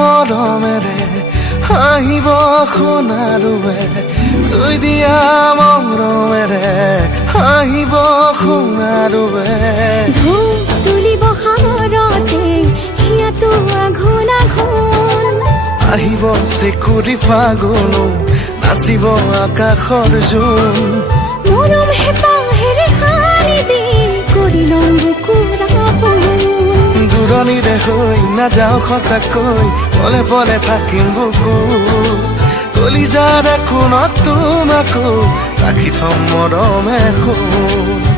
মৰমেৰে হাঁহিব সোণাৰুৱে চুই দিয়া মৰমেৰে হাঁহিব সোণাৰুৱে তুলিব সাগৰতে হিয়াটো আঘোণ আঘোণ আহিব চেকুৰি ফাগুনো নাচিব আকাশৰ জোন মৰম হেঁপাহেৰে সানি দি কৰি লওঁ বুকুৰ আপোন দূৰণিৰে হৈ নাযাওঁ সঁচাকৈ পলে পলে থাকিম বুকুত কলিজাৰ কোণত তোমাকো ৰাখি থম মৰমে সোণ